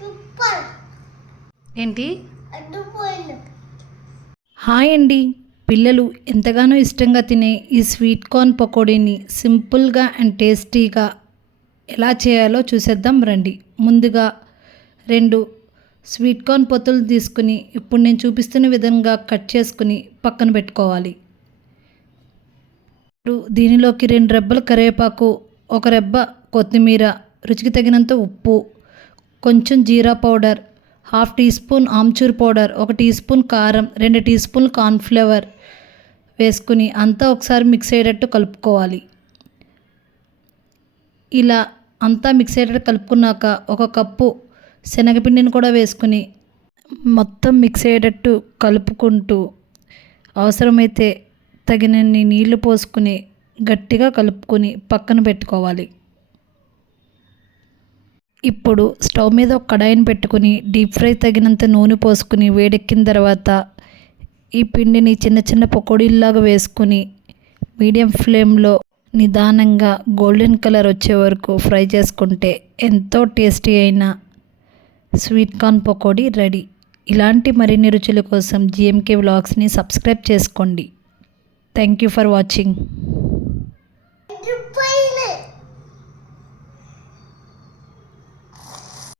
Super ఏంటి? అడ్డుపోయింది. Hi అండి. పిల్లలు ఎంతగానో ఇష్టంగా తినే ఈ స్వీట్ కార్న్ పకోడీని సింపుల్గా అండ్ టేస్టీగా ఎలా చేయాలో చూసేద్దాం రండి. ముందుగా 2 స్వీట్ కార్న్ పొత్తులు తీసుకుని ఇప్పుడు నేను చూపిస్తున్న విధంగా కట్ చేసుకుని పక్కన పెట్టుకోవాలి. ఇప్పుడు దీనిలోకి 2 రెబ్బల కరివేపాకు, 1 రెబ్బ కొత్తిమీర, రుచికి తగినంత ఉప్పు, కొంచెం జీరా పౌడర్, 1/2 టీ స్పూన్ ఆమ్చూర్ పౌడర్, 1 టీ స్పూన్ కారం, 2 టీ స్పూన్లు కార్న్ఫ్లవర్ వేసుకుని అంతా ఒకసారి మిక్స్ అయ్యేటట్టు కలుపుకోవాలి. ఇలా అంతా మిక్స్ అయ్యేటట్టు కలుపుకున్నాక 1 కప్పు శనగపిండిని కూడా వేసుకుని మొత్తం మిక్స్ అయ్యేటట్టు కలుపుకుంటూ అవసరమైతే తగినన్ని నీళ్లు పోసుకుని గట్టిగా కలుపుకొని పక్కన పెట్టుకోవాలి. ఇప్పుడు స్టవ్ మీద ఒక కడాయిని పెట్టుకుని డీప్ ఫ్రై తగినంత నూనె పోసుకుని వేడెక్కిన తర్వాత ఈ పిండిని చిన్న చిన్న పకోడీల్లాగా వేసుకుని మీడియం ఫ్లేమ్లో నిదానంగా గోల్డెన్ కలర్ వచ్చే వరకు ఫ్రై చేసుకుంటే ఎంతో టేస్టీ అయిన స్వీట్ కార్న్ పకోడీ రెడీ. ఇలాంటి మరిన్ని రుచుల కోసం జిఎంకే వ్లాగ్స్ని సబ్స్క్రైబ్ చేసుకోండి. Thank you for watching. అడ్డుపోయింది.